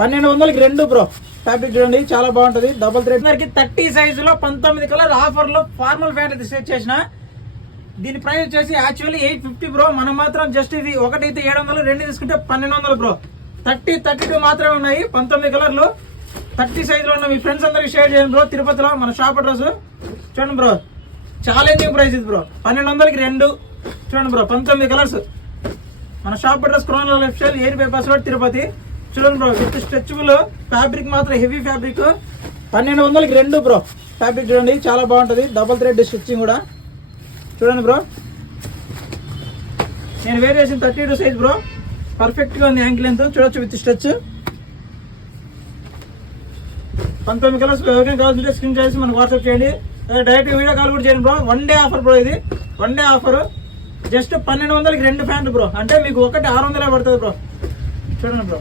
1200కి 2 bro. Fabric చూడండి చాలా బాగుంటది. డబుల్ థ్రెడ్ 30 సైజులో 19 కలర్ ఆఫర్ లో ఫార్మల్ ప్యాంట్ అయితే సెట్ చేసిన. దీని ప్రైస్ వచ్చేసి యాక్చువల్లీ 850 బ్రో. మనం మాత్రం జస్ట్ ఇది ఒకటైతే 700, రెండు తీసుకుంటే 1200 బ్రో. 32 మాత్రమే ఉన్నాయి. 19 కలర్లు 30 సైజులో ఉన్న మీ ఫ్రెండ్స్ అందరికి షేర్ చేయండి బ్రో. తిరుపతిలో మన షాప్ అడ్రస్ చూడండి బ్రో. ఛాలెంజింగ్ ప్రైస్ ఇది బ్రో. 1200కి 2 చూడండి బ్రో. 19 కలర్స్. మన షాప్ అడ్రస్ క్రోనల్ lifestyle, air papers road, Tirupati. చూడండి బ్రో, విత్ స్ట్రెచబుల్ ఫ్యాబ్రిక్ మాత్రం హెవీ ఫ్యాబ్రిక్. 1200కి 2 బ్రో. ఫ్యాబ్రిక్ చూడండి చాలా బాగుంటది. డబుల్ థ్రెడ్ స్టిచ్చింగ్ కూడా చూడండి బ్రో. నేను వేర్ చేసిన 32 సైజ్ బ్రో. పర్ఫెక్ట్ గా ఉంది. యాంకిల్ లెంత్ చూడొచ్చు విత్ స్ట్రెచ్. 19 కలర్స్. ఎవరికైనా కావాల్సింటే స్క్రీన్ చేసి మనకు వాట్సాప్ చేయండి. డైరెక్ట్ వీడియో కాల్ కూడా చేయండి బ్రో. 1 day offer bro. ఇది 1 డే ఆఫర్. జస్ట్ 1200కి 2 ప్యాంట్ బ్రో. అంటే మీకు ఒకటి 600 పడుతుంది బ్రో. చూడండి బ్రో.